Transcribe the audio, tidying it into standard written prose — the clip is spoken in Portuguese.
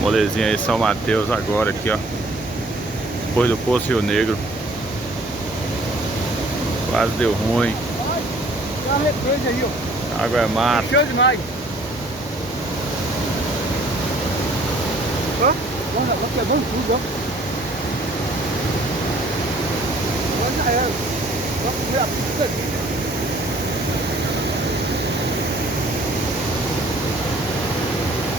Molezinha aí, São Mateus agora aqui, ó. Depois do Poço Rio Negro. Quase deu ruim. Tá a represa aí, ó. A água é mata. Encheu demais. Ó, olha, vai quebrando tudo, ó. Olha já era. Ó, primeira pista aqui.